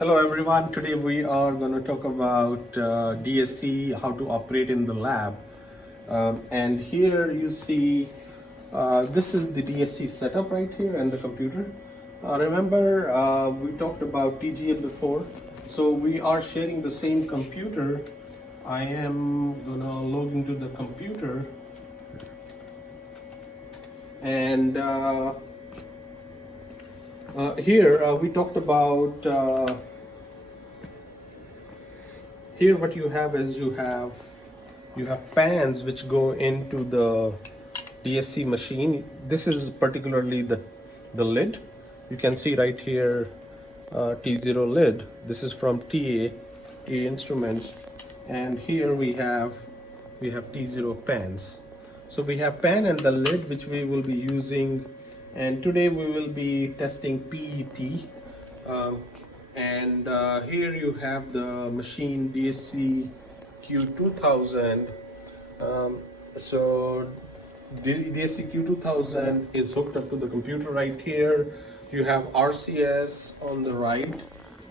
Hello everyone, today we are going to talk about DSC, how to operate in the lab. And here you see, this is the DSC setup right here and the computer. Remember, we talked about TGA before, so we are sharing the same computer. I am going to log into the computer and here we talked about here what you have is you have pans which go into the DSC machine. This is particularly the lid. You can see right here, T0 lid. This is from TA Instruments, and here we have T0 pans. So we have pan and the lid which we will be using, and today we will be testing PET. Um, and here you have the machine DSC Q2000. So DSC Q2000 is hooked up to the computer right here. You have RCS on the right,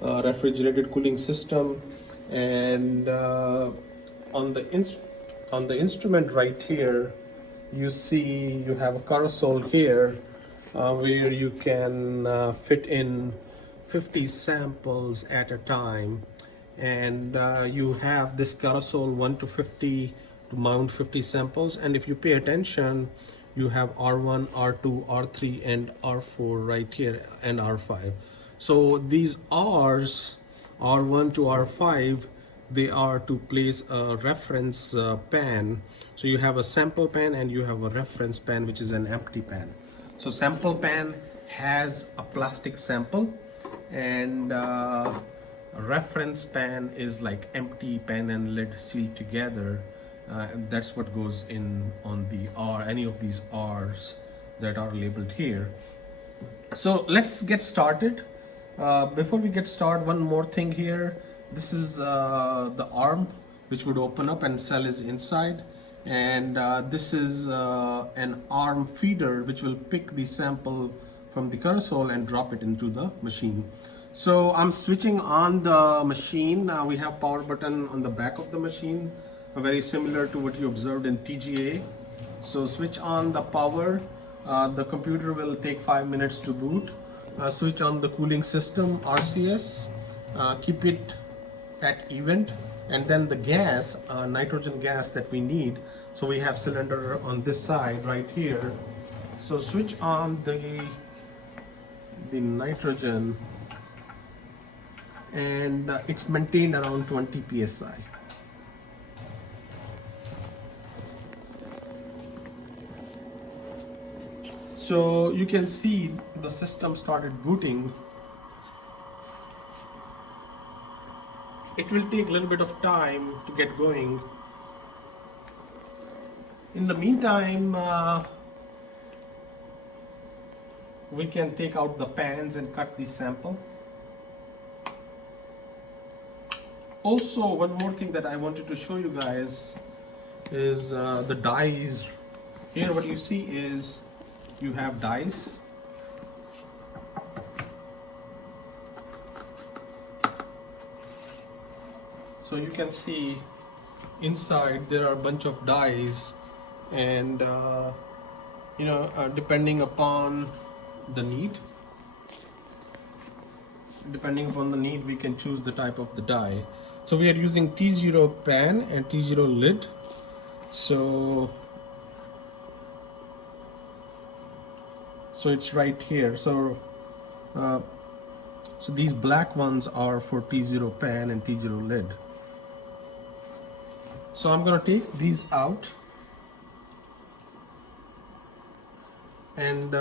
refrigerated cooling system, and on the instrument right here, you see you have a carousel here where you can fit in 50 samples at a time, and you have this carousel 1 to 50 to mount 50 samples. And if you pay attention, you have R1, R2, R3 and R4 right here, and R5. So these R's, R1 to R5, they are to place a reference pan. So you have a sample pan and you have a reference pan, which is an empty pan. So sample pan has a plastic sample, and reference pan is like empty pan and lid sealed together. That's what goes in on the R, any of these R's that are labeled here. So let's get started. Before we get started, one more thing here. This is the arm which would open up and cell is inside, and this is an arm feeder which will pick the sample from the carousel and drop it into the machine. So I'm switching on the machine. We have power button on the back of the machine, very similar to what you observed in TGA. So switch on the power. The computer will take 5 minutes to boot. Switch on the cooling system, RCS. Keep it at event, and then the gas, nitrogen gas that we need. So we have cylinder on this side right here. So switch on the nitrogen, and it's maintained around 20 psi. So you can see the system started booting. It will take a little bit of time to get going. In the meantime, we can take out the pans and cut the sample. Also, one more thing that I wanted to show you guys is the dies. Here what you see is you have dies. So you can see inside there are a bunch of dies, and depending upon the need, we can choose the type of the die. So we are using T0 pan and T0 lid. So it's right here. So these black ones are for T0 pan and T0 lid. So I'm going to take these out, and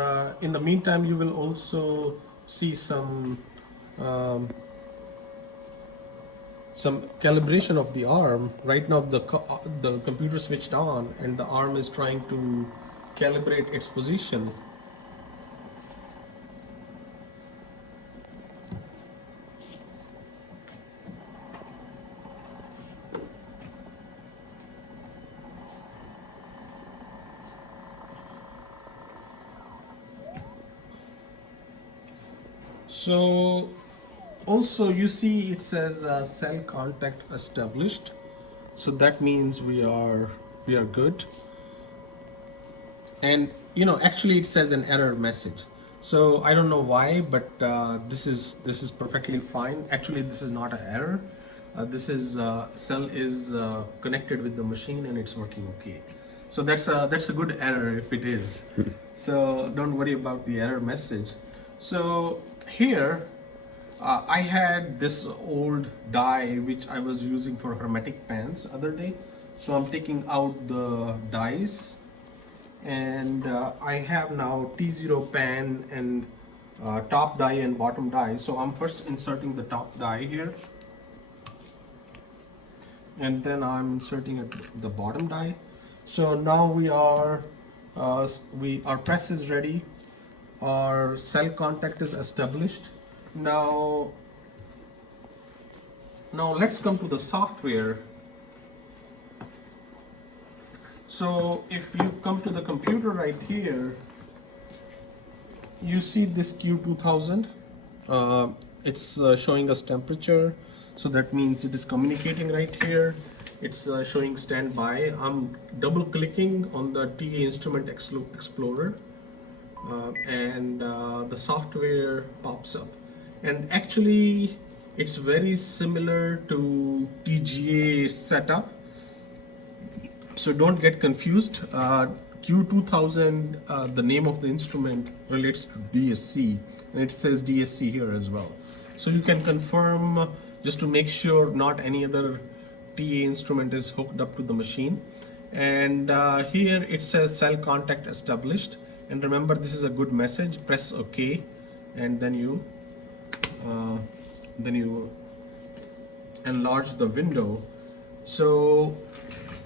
in the meantime you will also see some calibration of the arm. Right now the computer switched on and the arm is trying to calibrate its position. So Also, you see it says cell contact established, so that means we are good. And actually it says an error message, so I don't know why, but this is perfectly fine. Actually, this is not an error. This is cell is connected with the machine and it's working okay. So that's a good error if it is. So don't worry about the error message. So here I had this old die which I was using for hermetic pans other day. So I'm taking out the dies, and I have now T0 pan and top die and bottom die. So I'm first inserting the top die here, and then I'm inserting the bottom die. So now our press is ready, our cell contact is established. Now let's come to the software. So if you come to the computer right here, you see this Q2000. It's showing us temperature, so that means it is communicating right here. It's showing standby. I'm double clicking on the TA Instrument Explorer, and the software pops up. And actually, it's very similar to TGA setup. So don't get confused. Q2000, the name of the instrument relates to DSC, and it says DSC here as well. So you can confirm just to make sure not any other TA instrument is hooked up to the machine. And here it says cell contact established. And remember, this is a good message. Press OK, and then you enlarge the window. So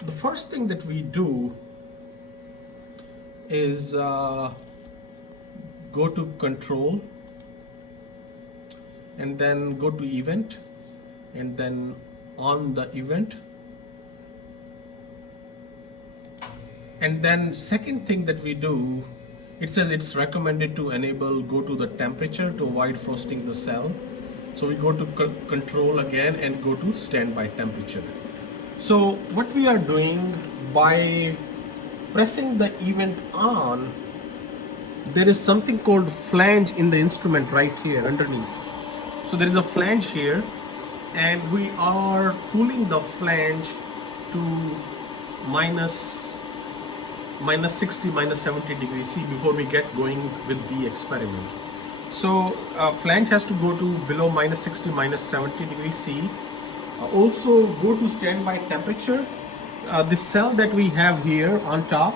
the first thing that we do is go to control, and then go to event, and then on the event. And then second thing that we do, it says it's recommended to enable go to the temperature to avoid frosting the cell. So we go to control again and go to standby temperature. So what we are doing by pressing the event on, there is something called flange in the instrument right here underneath. So there is a flange here, and we are cooling the flange to minus 60, minus 70 degrees C before we get going with the experiment. So flange has to go to below minus 60, minus 70 degrees C. Also go to standby temperature. The cell that we have here on top,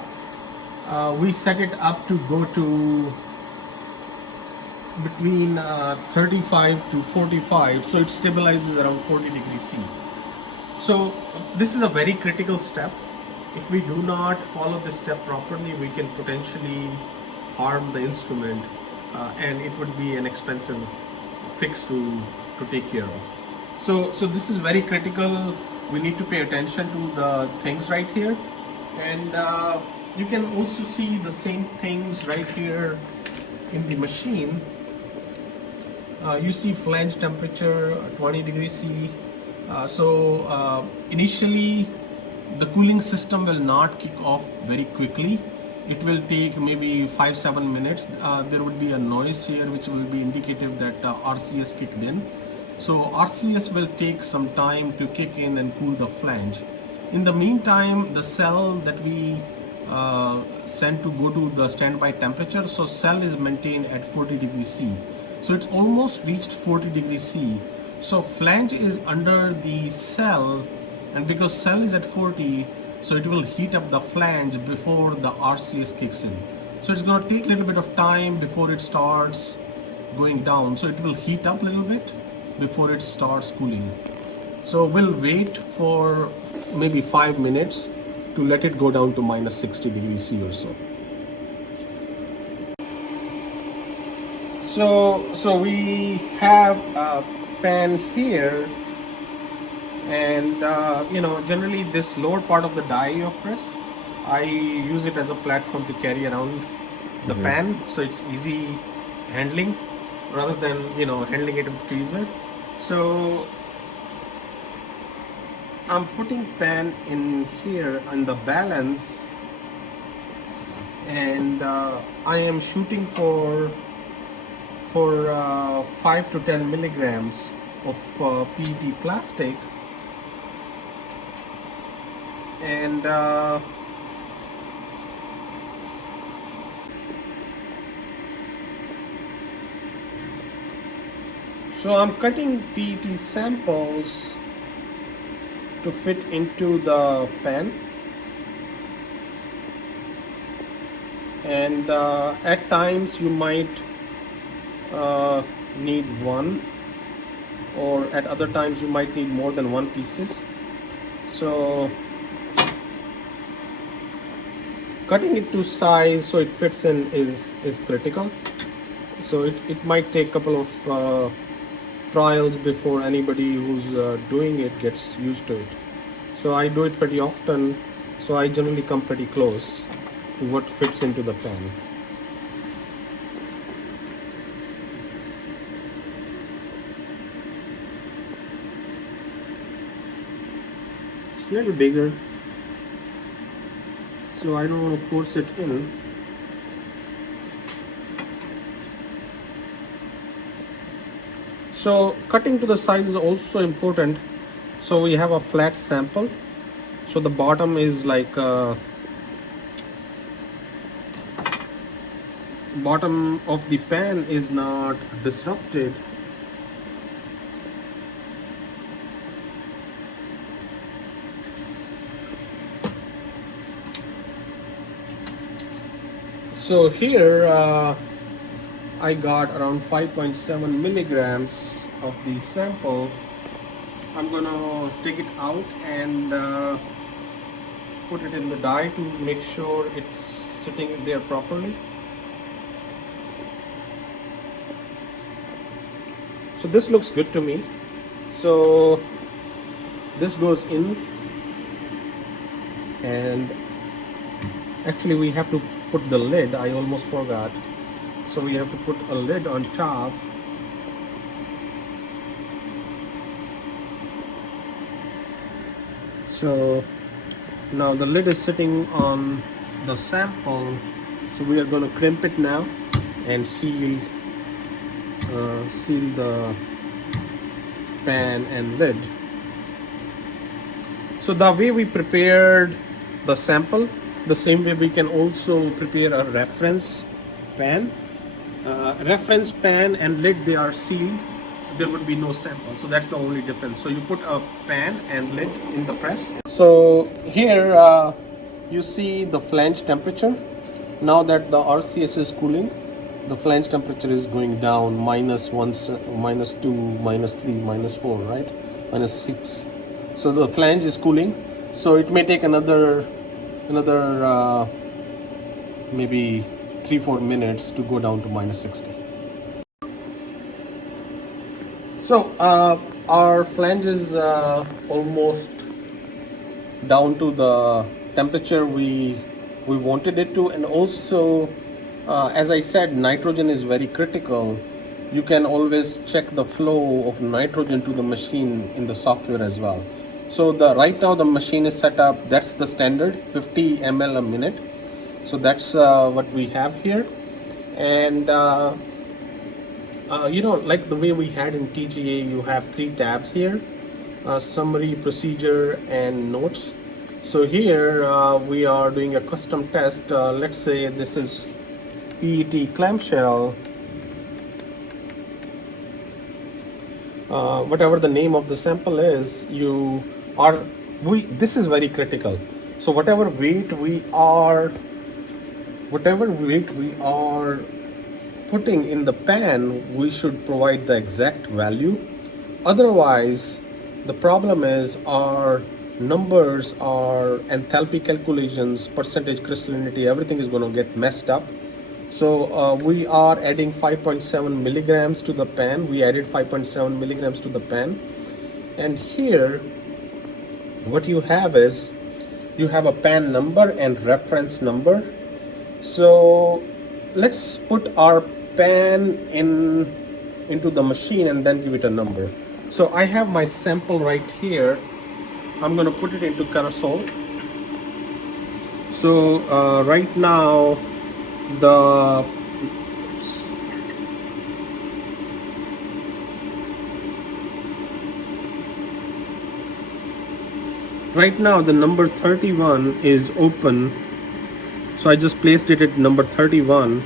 we set it up to go to between 35 to 45, so it stabilizes around 40 degrees C. So this is a very critical step. If we do not follow this step properly, we can potentially harm the instrument, and it would be an expensive fix to take care of. So this is very critical. We need to pay attention to the things right here, and you can also see the same things right here in the machine. You see flange temperature 20 degrees C. Initially the cooling system will not kick off very quickly. It will take maybe 5-7 minutes. There would be a noise here which will be indicative that RCS kicked in. So RCS will take some time to kick in and cool the flange. In the meantime, the cell that we sent to go to the standby temperature, so cell is maintained at 40 degrees C. So it's almost reached 40 degrees C. So flange is under the cell, and because cell is at 40, so it will heat up the flange before the RCS kicks in. So it's going to take a little bit of time before it starts going down. So it will heat up a little bit before it starts cooling. So we'll wait for maybe 5 minutes to let it go down to minus 60 degrees C or so. So we have a pan here, and generally this lower part of the die of press, I use it as a platform to carry around the pan, so it's easy handling rather than handling it with tweezer. So I'm putting pan in here on the balance, and I am shooting for 5 to 10 milligrams of PET plastic, and so I'm cutting PET samples to fit into the pan, and at times you might need one, or at other times you might need more than one pieces. So cutting it to size so it fits in is critical. So it might take a couple of trials before anybody who's doing it gets used to it. So I do it pretty often, so I generally come pretty close to what fits into the pan. It's a little bigger, so I don't want to force it in. So cutting to the size is also important. So we have a flat sample, so the bottom is like bottom of the pan is not disrupted. So here I got around 5.7 milligrams of the sample. I'm gonna take it out and put it in the die to make sure it's sitting there properly. So this looks good to me. So this goes in, and actually we have to put the lid. I almost forgot. So we have to put a lid on top. So now the lid is sitting on the sample. So we are going to crimp it now and seal the pan and lid. So the way we prepared the sample, the same way we can also prepare a reference pan. Reference pan and lid, they are sealed. There would be no sample, so that's the only difference. So you put a pan and lid in the press. So here you see the flange temperature. Now that the RCS is cooling, the flange temperature is going down, -1, -2, -3, -4, right? -6. So the flange is cooling. So it may take another maybe 3-4 minutes to go down to -60. So our flange is almost down to the temperature we wanted it to, and also as I said, nitrogen is very critical. You can always check the flow of nitrogen to the machine in the software as well. So right now the machine is set up, that's the standard 50 ml a minute. So that's what we have here. And you know, like the way we had in TGA, you have 3 tabs here: summary, procedure, and notes. So here we are doing a custom test. Let's say this is PET clamshell, whatever the name of the sample is. This is very critical. So whatever weight we are putting in the pan, we should provide the exact value. Otherwise, the problem is our numbers, our enthalpy calculations, percentage crystallinity, everything is going to get messed up. So we are adding 5.7 milligrams to the pan. We added 5.7 milligrams to the pan. And here, what you have is, you have a pan number and reference number. So let's put our pan into the machine and then give it a number. So I have my sample right here. I'm going to put it into carousel. So right now the number 31 is open. So I just placed it at number 31.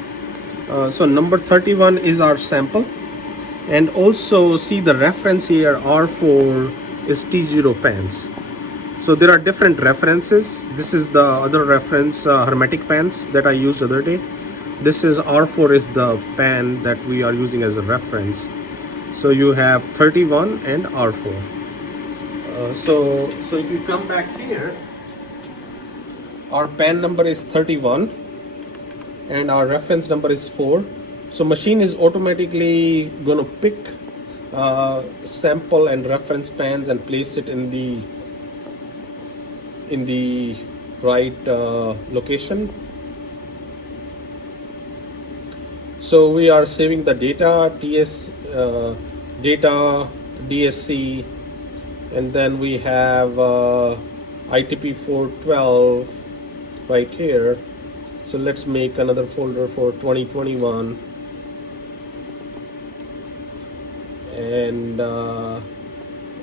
So number 31 is our sample, and also see the reference here R4 is T0 pans. So there are different references. This is the other reference, hermetic pans that I used the other day. This is R4 is the pan that we are using as a reference. So you have 31 and R4. So if you come back here, our pan number is 31 and our reference number is 4. So machine is automatically going to pick sample and reference pans and place it in the right location. So we are saving the data, data, DSC, and then we have ITP 412 right here. So let's make another folder for 2021, and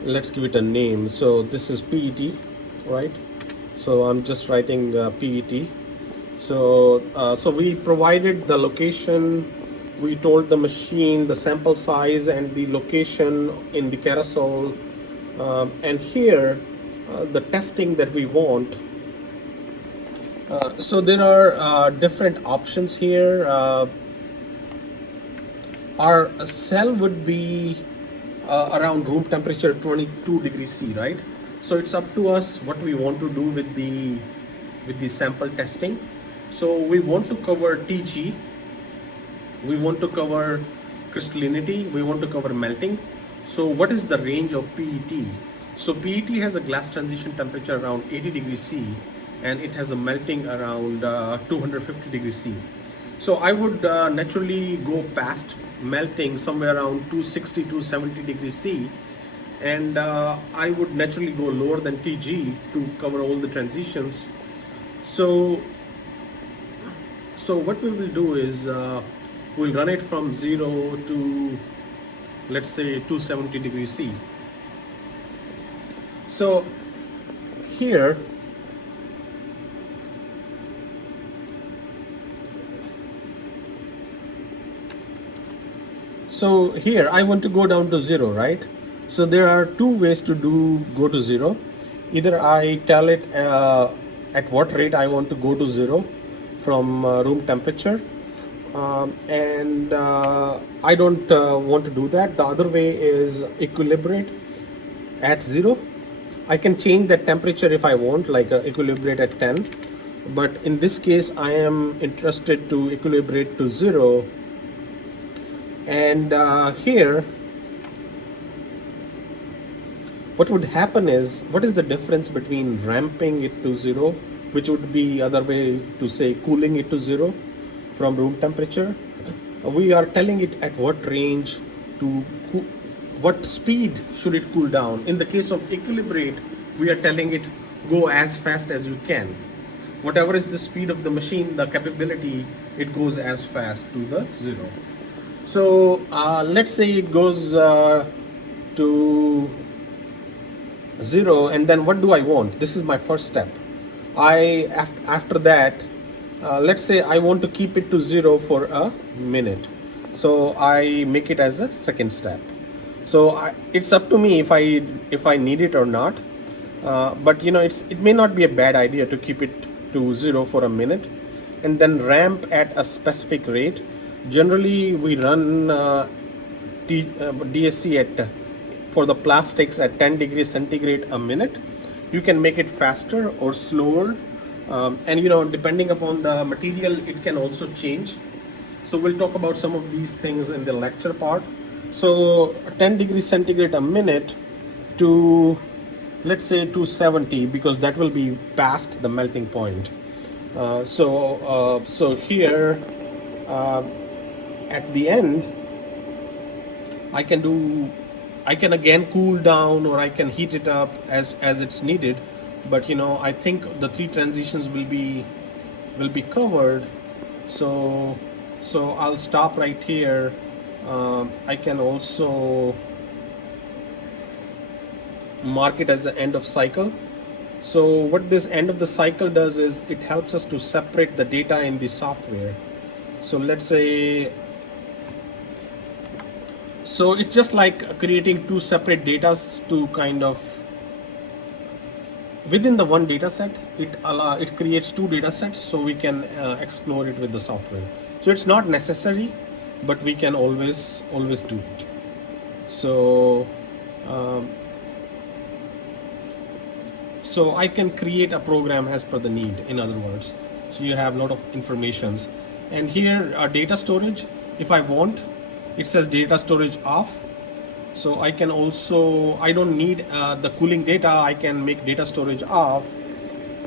let's give it a name. So this is PET, right? So I'm just writing PET. So we provided the location, we told the machine the sample size and the location in the carousel, and here the testing that we want. So there are different options here. Our cell would be around room temperature 22 degrees C, right? So it's up to us what we want to do with the sample testing. So we want to cover TG, we want to cover crystallinity, we want to cover melting. So what is the range of PET? So PET has a glass transition temperature around 80 degrees C, and it has a melting around 250 degrees C. So I would naturally go past melting somewhere around 260 to 270 degrees C, and I would naturally go lower than TG to cover all the transitions. So what we will do is we'll run it from 0 to, let's say, 270 degrees C. So here I want to go down to 0, right? So there are two ways to go to 0. Either I tell it at what rate I want to go to 0 from room temperature, and I don't want to do that. The other way is equilibrate at 0. I can change that temperature if I want, like equilibrate at 10, but in this case I am interested to equilibrate to 0. And here what would happen is, what is the difference between ramping it to 0, which would be other way to say cooling it to 0 from room temperature? We are telling it at what range to what speed should it cool down. In the case of equilibrate, we are telling it go as fast as you can. Whatever is the speed of the machine, the capability, it goes as fast to the 0. So let's say it goes to 0, and then what do I want? This is my first step. After that, let's say I want to keep it to 0 for a minute. So I make it as a second step. So it's up to me if I need it or not. But you know, it may not be a bad idea to keep it to 0 for a minute, and then ramp at a specific rate. Generally, we run DSC at for the plastics at 10 degrees centigrade a minute. You can make it faster or slower, and you know, depending upon the material, it can also change. So we'll talk about some of these things in the lecture part. So 10 degrees centigrade a minute to, let's say, 270, because that will be past the melting point. So here at the end, I can do I can again cool down or I can heat it up as it's needed, but I think the three transitions will be covered. So I'll stop right here. I can also mark it as the end of cycle. So what this end of the cycle does is it helps us to separate the data in the software. So let's say, so it's just like creating two separate data to kind of within the one data set. It creates two data sets, so we can explore it with the software. So it's not necessary, but we can always do it. So so I can create a program as per the need, in other words. So you have a lot of informations, and here data storage, if I want, it says data storage off. So I can also, I don't need the cooling data, I can make data storage off,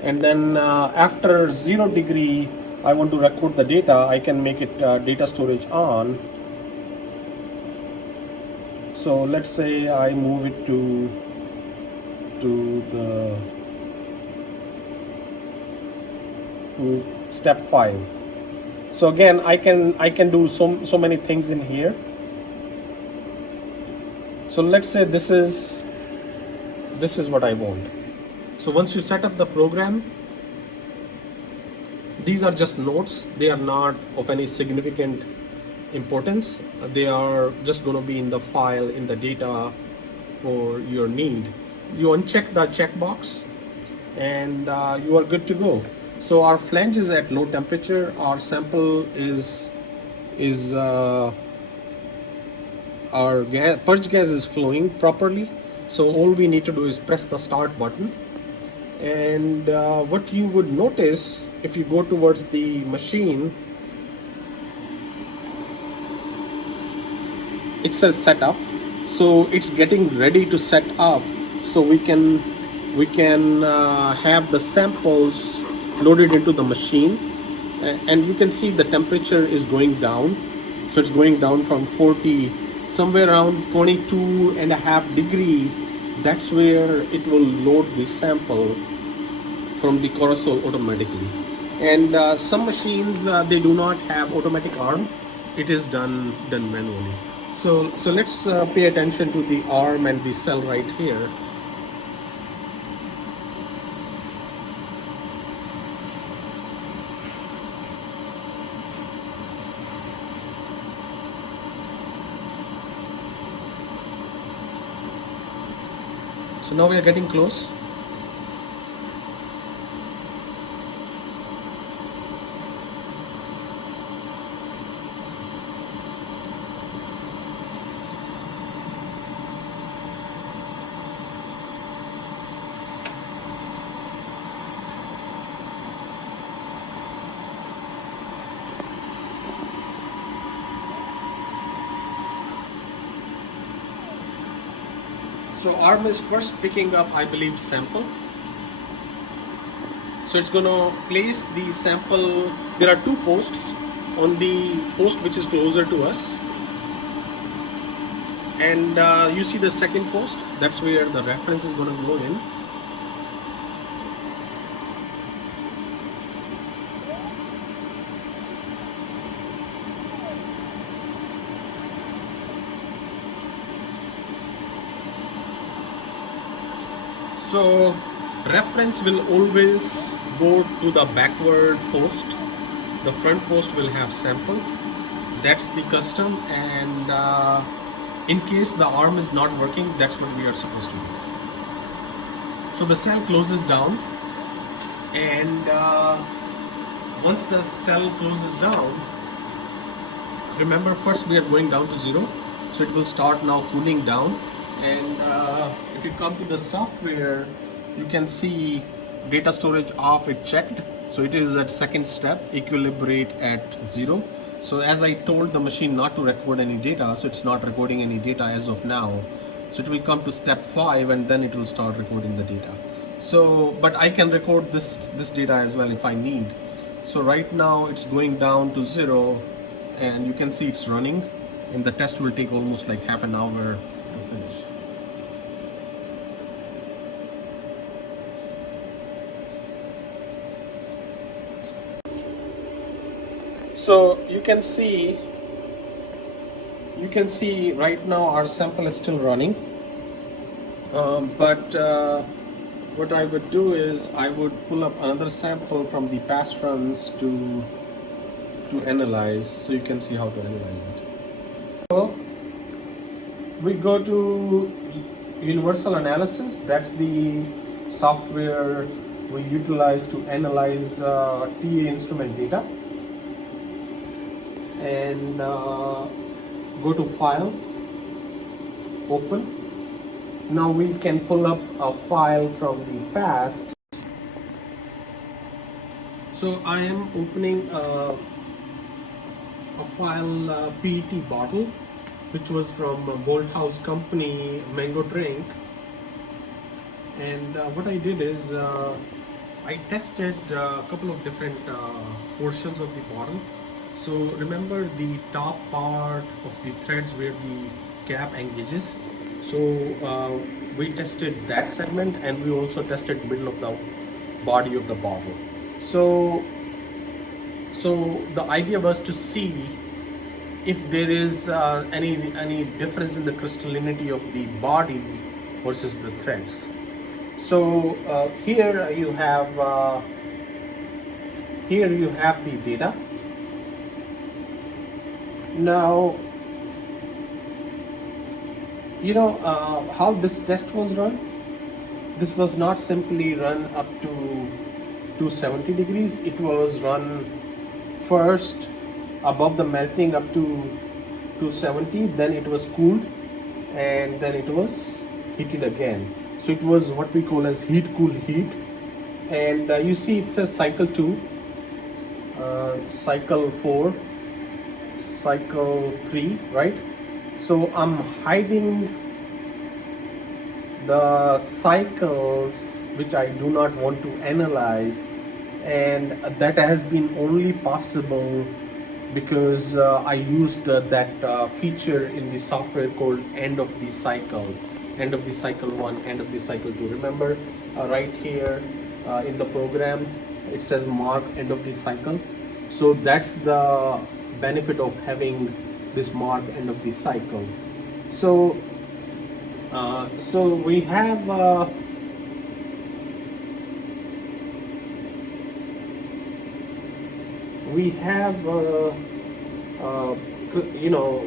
and then after 0 degree I want to record the data, I can make it data storage on. So let's say I move it to step 5. So again, I can do so many things in here. So let's say this is what I want. So once you set up the program, these are just notes. They are not of any significant importance. They are just going to be in the file, in the data for your need. You uncheck the checkbox and you are good to go. So our flange is at low temperature. Our sample is our purge gas is flowing properly. So all we need to do is press the start button. And what you would notice if you go towards the machine, it says setup. So it's getting ready to set up. So we can have the samples loaded into the machine, and you can see the temperature is going down. So it's going down from 40, somewhere around 22.5 degree. That's where it will load the sample from the console automatically. And some machines they do not have automatic arm. It is done manually. So let's pay attention to the arm and the cell right here. So now we are getting close. So arm is first picking up, I believe, sample. So it's going to place the sample. There are two posts. On the post which is closer to us, and you see the second post, that's where the reference is going to go in. So reference will always go to the backward post. The front post will have sample. That's the custom, and in case the arm is not working, that's what we are supposed to do. So the cell closes down, and once the cell closes down, remember first we are going down to 0. So it will start now cooling down. And if you come to the software, you can see data storage off, it checked. So it is at second step, equilibrate at 0. So as I told the machine not to record any data, so it's not recording any data as of now. So it will come to step 5, and then it will start recording the data. So, but I can record this data as well if I need. So right now it's going down to 0, and you can see it's running, and the test will take almost like half an hour to finish. So you can see right now our sample is still running, but what I would do is I would pull up another sample from the past runs to analyze, so you can see how to analyze it. So we go to universal analysis. That's the software we utilize to analyze TA instrument data, and go to file, open. Now we can pull up a file from the past. So I am opening a file, PET bottle, which was from Bolthouse Company Mango Drink. And what I did is I tested a couple of different portions of the bottle. So remember the top part of the threads where the cap engages. So we tested that segment, and we also tested middle of the body of the bottle. So the idea was to see if there is any difference in the crystallinity of the body versus the threads. So here you have the data. Now you know how this test was run. This was not simply run up to 270 degrees. It was run first above the melting up to 270, then it was cooled, and then it was heated again. So it was what we call as heat cool heat. And you see it says cycle 2, cycle 4, cycle 3, right? So I'm hiding the cycles which I do not want to analyze, and that has been only possible because I used that feature in the software called end of the cycle 1, end of the cycle 2. Remember right here in the program it says mark end of the cycle. So that's the benefit of having this mark end of the cycle. So we have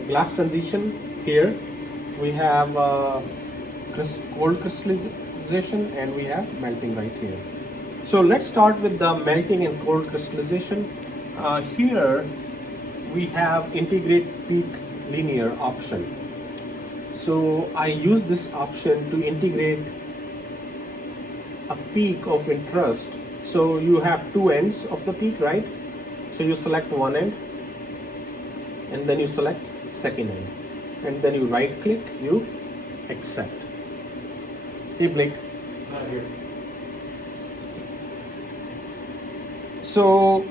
glass transition here. We have cold crystallization, and we have melting right here. So let's start with the melting and cold crystallization. Here we have integrate peak linear option. So I use this option to integrate a peak of interest. So you have two ends of the peak, right? So you select one end, and then you select second end, and then you right click, you accept. Hey Blake. Not here. So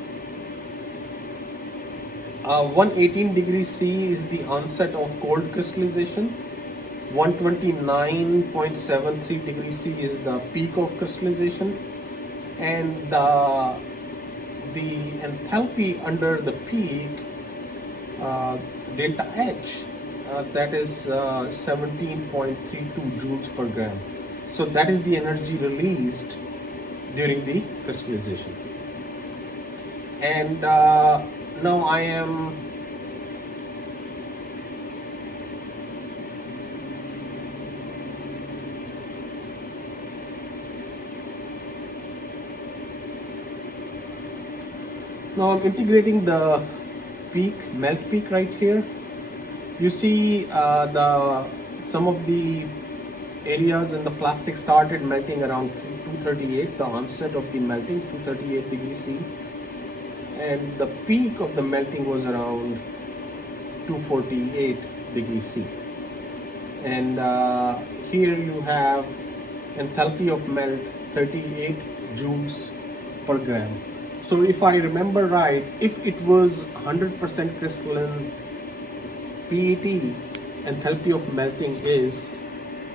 118 degrees C is the onset of cold crystallization. 129.73 degrees C is the peak of crystallization, and the enthalpy under the peak, delta H, that is 17.32 joules per gram. So that is the energy released during the crystallization. And now I am integrating the peak, melt peak right here. You see some of the areas in the plastic started melting around 238, the onset of the melting 238 degrees C, and the peak of the melting was around 248 degrees C. And here you have enthalpy of melt 38 joules per gram. So if I remember right, if it was 100% crystalline PET, enthalpy of melting is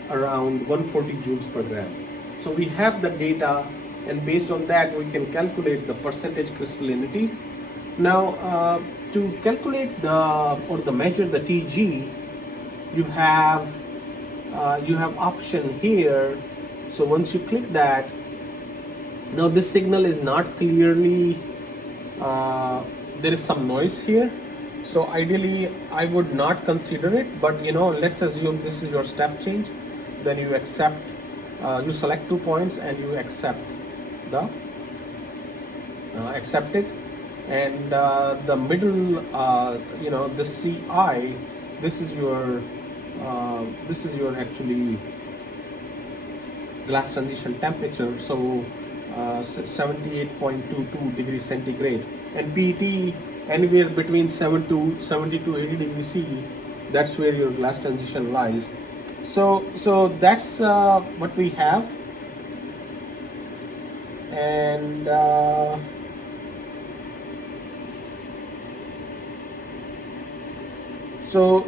around 140 joules per gram. So we have the data, and based on that we can calculate the percentage crystallinity. Now To calculate the measure the TG, you have option here. So once you click that, now this signal is not clearly, there is some noise here. So ideally I would not consider it, but let's assume this is your step change. Then you accept, you select 2 points and you accept the accept it. And the middle, this CI, this is your actually glass transition temperature. So 78.22 degrees centigrade, and PET anywhere between 7 to 70 to 80 degrees C. That's where your glass transition lies. So that's what we have. And so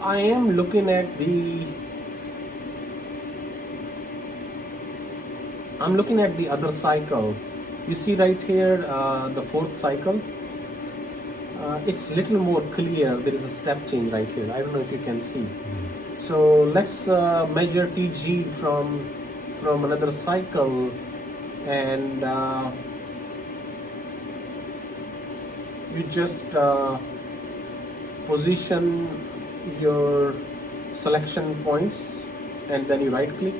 I am looking at the other cycle. You see right here, the 4th cycle. It's little more clear. There is a step change right here. I don't know if you can see. So let's measure TG from another cycle, and you just position your selection points, and then you right click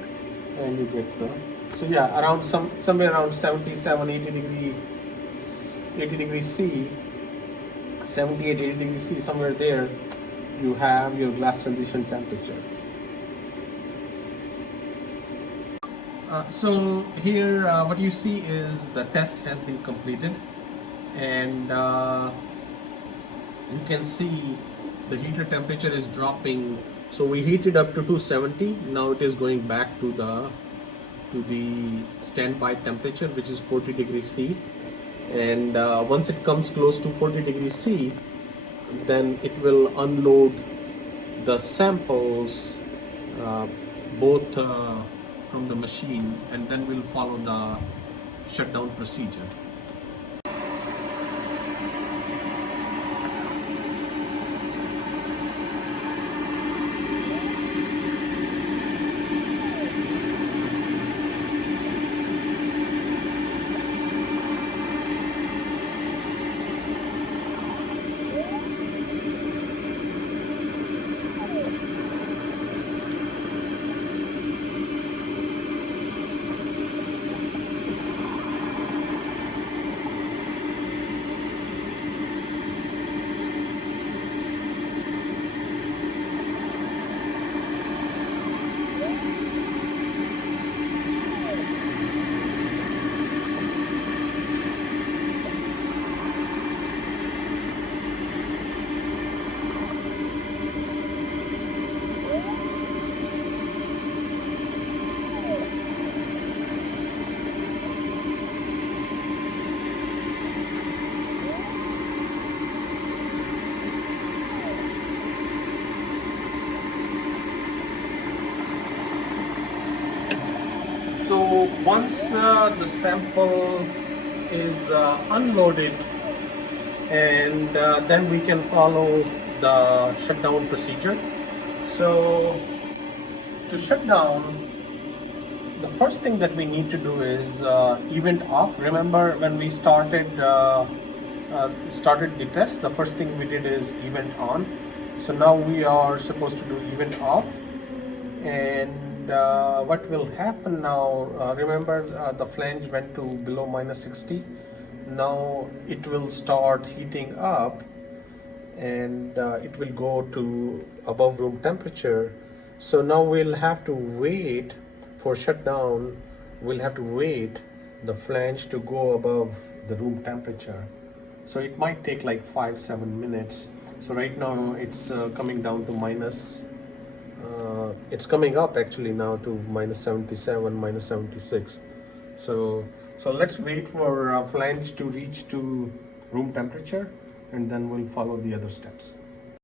and you get the, so yeah, around somewhere around 77 80 degrees C, 78 80 degrees C, somewhere there you have your glass transition temperature. So here what you see is the test has been completed, and you can see the heater temperature is dropping. So we heated up to 270. Now it is going back to the standby temperature, which is 40 degrees C. And once it comes close to 40 degrees C, then it will unload the samples both from the machine, and then we'll follow the shutdown procedure. So once the sample is unloaded, and then we can follow the shutdown procedure. So to shut down, the first thing that we need to do is event off. Remember when we started the test, the first thing we did is event on. So now we are supposed to do event off. And what will happen now, remember the flange went to below -60. Now it will start heating up, and it will go to above room temperature. So now we'll have to wait for shutdown. We'll have to wait the flange to go above the room temperature. So it might take like 5-7 minutes. So right now it's coming down to it's coming up actually now to -77, -76. So let's wait for flange to reach to room temperature, and then we'll follow the other steps.